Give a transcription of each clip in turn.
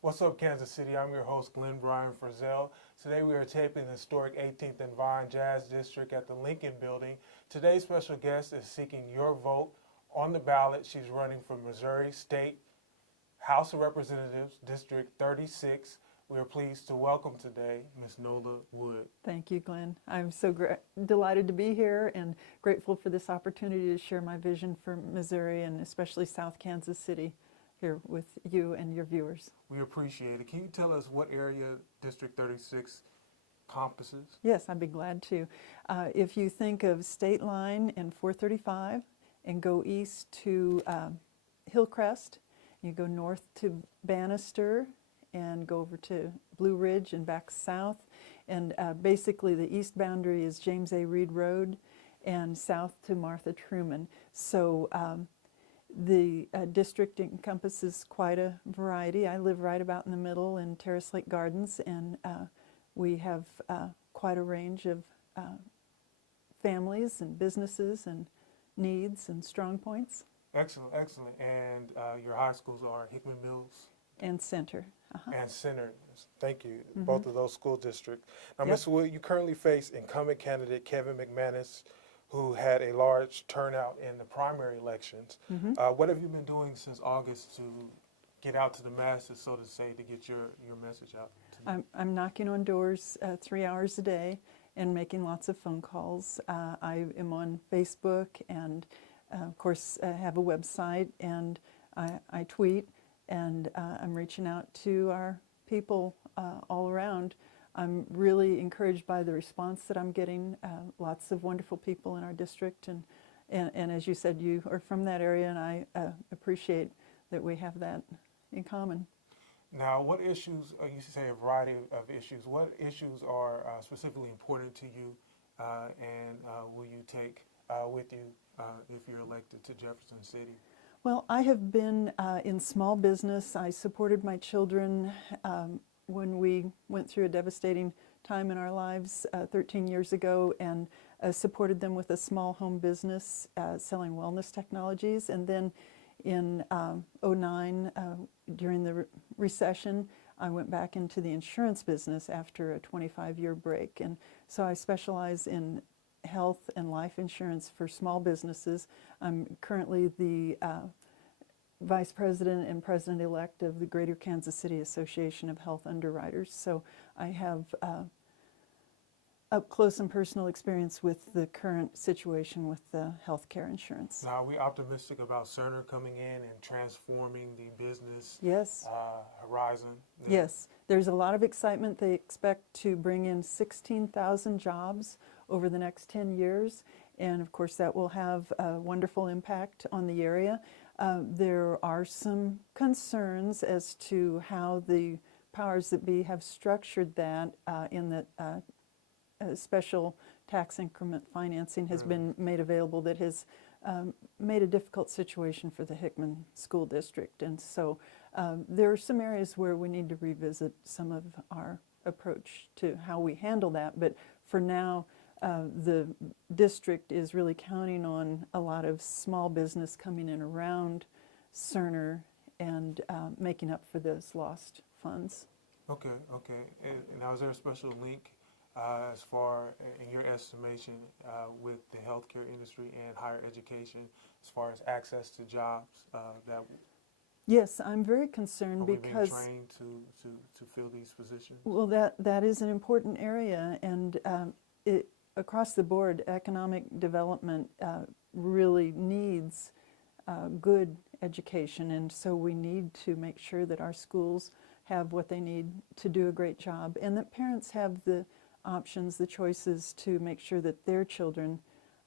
What's up, Kansas City? I'm your host, Glenn Bryan Frizzell. Today we are taping the historic 18th and Vine Jazz District at the Lincoln Building. Today's special guest is seeking your vote on the ballot. She's running for Missouri State House of Representatives, District 36. We are pleased to welcome today Ms. Nola Wood. Thank you, Glenn. I'm so delighted to be here and grateful for this opportunity to share my vision for Missouri and especially South Kansas City here with you and your viewers. We appreciate it. Can you tell us what area District 36 encompasses? Yes, I'd be glad to. If you think of State Line and 435 and go east to Hillcrest, you go north to Bannister and go over to Blue Ridge and back south. And basically the east boundary is James A. Reed Road and south to Martha Truman. So the district encompasses quite a variety. I live right about in the middle in Terrace Lake Gardens, and we have quite a range of families and businesses and needs and strong points. Excellent, excellent. And your high schools are Hickman Mills And Center. and Center. Thank you, both of those school districts. Now, Yep. Ms. Wood, you currently face incumbent candidate Kevin McManus, who had a large turnout in the primary elections. What have you been doing since August to get out to the masses, so to say, to get your message out? I'm knocking on doors 3 hours a day and making lots of phone calls. I am on Facebook and, of course, have a website, and I tweet, and I'm reaching out to our people all around. I'm really encouraged by the response that I'm getting. Lots of wonderful people in our district, and as you said, you are from that area, and I appreciate that we have that in common. Now, what issues, you say a variety of issues, what issues are specifically important to you, and will you take with you if you're elected to Jefferson City? Well, I have been in small business. I supported my children when we went through a devastating time in our lives 13 years ago, and supported them with a small home business selling wellness technologies. And then in '09, during the recession, I went back into the insurance business after a 25-year break. And so I specialize in health and life insurance for small businesses. I'm currently the Vice President and President-elect of the Greater Kansas City Association of Health Underwriters. So I have up close and personal experience with the current situation with the healthcare insurance. Now, are we optimistic about Cerner coming in and transforming the business Yes. horizon? Yes, there's a lot of excitement. They expect to bring in 16,000 jobs over the next 10 years, and of course that will have a wonderful impact on the area. There are some concerns as to how the powers that be have structured that in that special tax increment financing has been made available that has made a difficult situation for the Hickman School District. And so there are some areas where we need to revisit some of our approach to how we handle that. But for now, the district is really counting on a lot of small business coming in around Cerner and making up for those lost funds. Okay, okay. And now, is there a special link as far, in your estimation, with the healthcare industry and higher education, as far as access to jobs that Yes, I'm very concerned are we being because trained to fill these positions? well, that is an important area, and across the board, economic development really needs good education, and so we need to make sure that our schools have what they need to do a great job, and that parents have the options, the choices to make sure that their children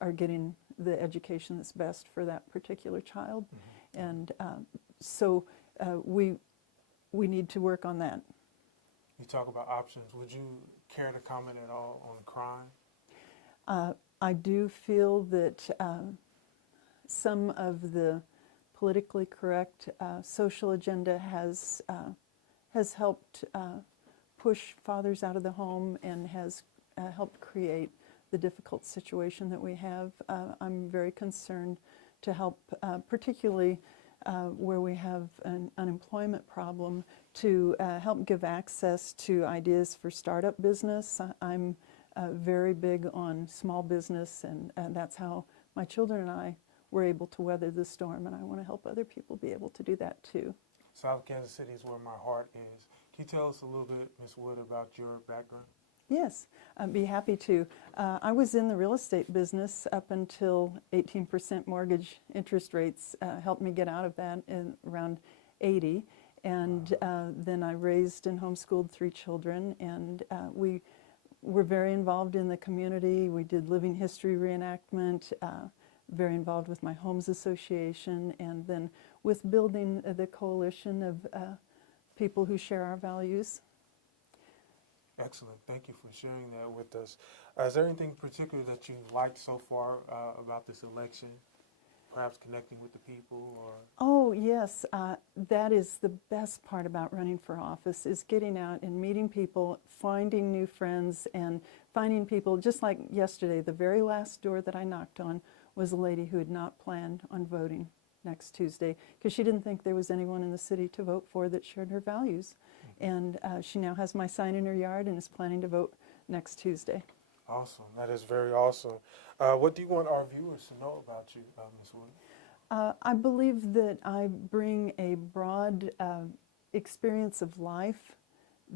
are getting the education that's best for that particular child. And so we need to work on that. You talk about options. Would you care to comment at all on crime? I do feel that some of the politically correct social agenda has helped push fathers out of the home and has helped create the difficult situation that we have. I'm very concerned to help, particularly where we have an unemployment problem, to help give access to ideas for startup business. I'm very big on small business, and that's how my children and I were able to weather the storm, and I want to help other people be able to do that too. South Kansas City is where my heart is. Can you tell us a little bit, Ms. Wood, about your background? Yes, I'd be happy to. I was in the real estate business up until 18% mortgage interest rates helped me get out of that in around 80. And then I raised and homeschooled 3 children, and we were very involved in the community. We did living history reenactment, very involved with my homes association, and then with building the coalition of people who share our values. Excellent. Thank you for sharing that with us. Is there anything particular that you liked so far about this election? Perhaps connecting with the people, or? Oh, yes. That is the best part about running for office, is getting out and meeting people, finding new friends, and finding people, just like yesterday, the very last door that I knocked on was a lady who had not planned on voting next Tuesday because she didn't think there was anyone in the city to vote for that shared her values. And she now has my sign in her yard and is planning to vote next Tuesday. Awesome. That is very awesome. What do you want our viewers to know about you, Ms. Wood? I believe that I bring a broad experience of life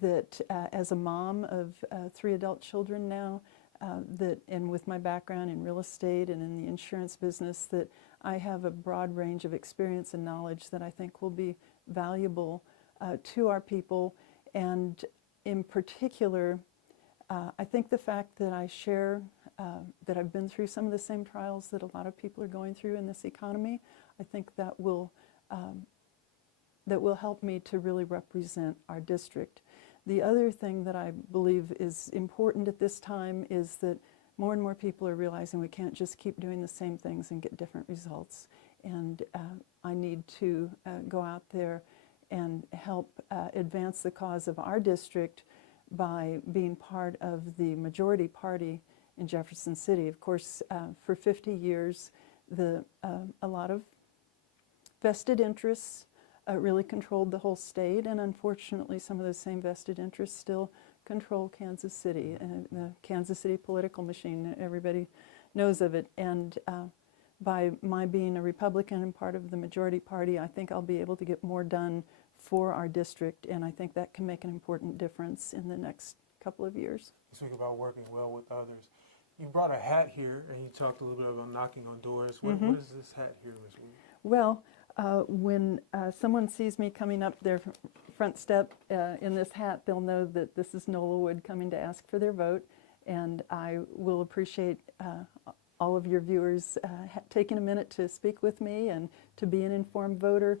that as a mom of 3 adult children now, and with my background in real estate and in the insurance business, that I have a broad range of experience and knowledge that I think will be valuable to our people. And in particular, I think the fact that I share, that I've been through some of the same trials that a lot of people are going through in this economy, I think that will help me to really represent our district. The other thing that I believe is important at this time is that more and more people are realizing we can't just keep doing the same things and get different results. And I need to go out there and help advance the cause of our district by being part of the majority party in Jefferson City. Of course, for 50 years, a lot of vested interests really controlled the whole state, and unfortunately some of those same vested interests still control Kansas City, and the Kansas City political machine. Everybody knows of it. And by my being a Republican and part of the majority party, I think I'll be able to get more done for our district, and I think that can make an important difference in the next couple of years. You speak about working well with others. You brought a hat here, and you talked a little bit about knocking on doors. What is this hat here, Ms. Wood? Well, when someone sees me coming up their front step in this hat, they'll know that this is Nola Wood coming to ask for their vote, and I will appreciate all of your viewers taking a minute to speak with me and to be an informed voter.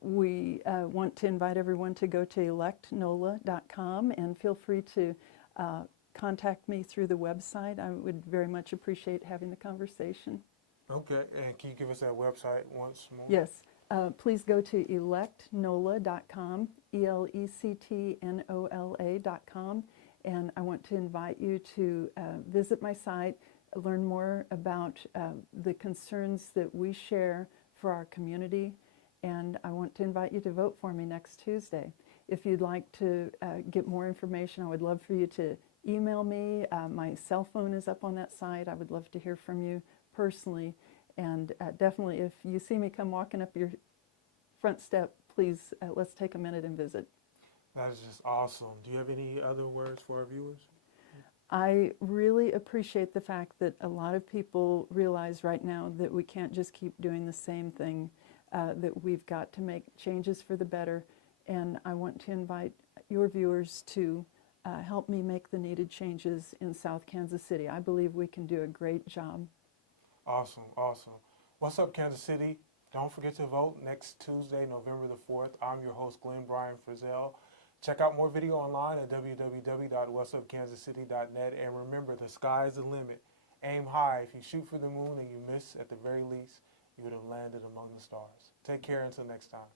We want to invite everyone to go to electnola.com and feel free to contact me through the website. I would very much appreciate having the conversation. Okay, and can you give us that website once more? Yes, please go to electnola.com, electnola.com, and I want to invite you to visit my site, learn more about the concerns that we share for our community, and I want to invite you to vote for me next Tuesday. If you'd like to get more information, I would love for you to email me. My cell phone is up on that site. I would love to hear from you personally. And definitely, if you see me come walking up your front step, please let's take a minute and visit. That is just awesome. Do you have any other words for our viewers? I really appreciate the fact that a lot of people realize right now that we can't just keep doing the same thing, that we've got to make changes for the better. And I want to invite your viewers to help me make the needed changes in South Kansas City. I believe we can do a great job. Awesome, awesome. What's up, Kansas City? Don't forget to vote next Tuesday, November the 4th. I'm your host, Glenn Brian Frizzell. Check out more video online at www.whatsupkansascity.net. And remember, the sky is the limit. Aim high. If you shoot for the moon and you miss, at the very least, you would have landed among the stars. Take care until next time.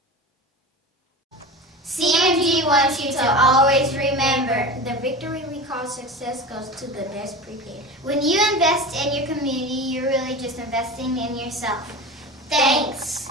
CMG wants you to always remember, the victory we call success goes to the best prepared. When you invest in your community, you're really just investing in yourself. Thanks.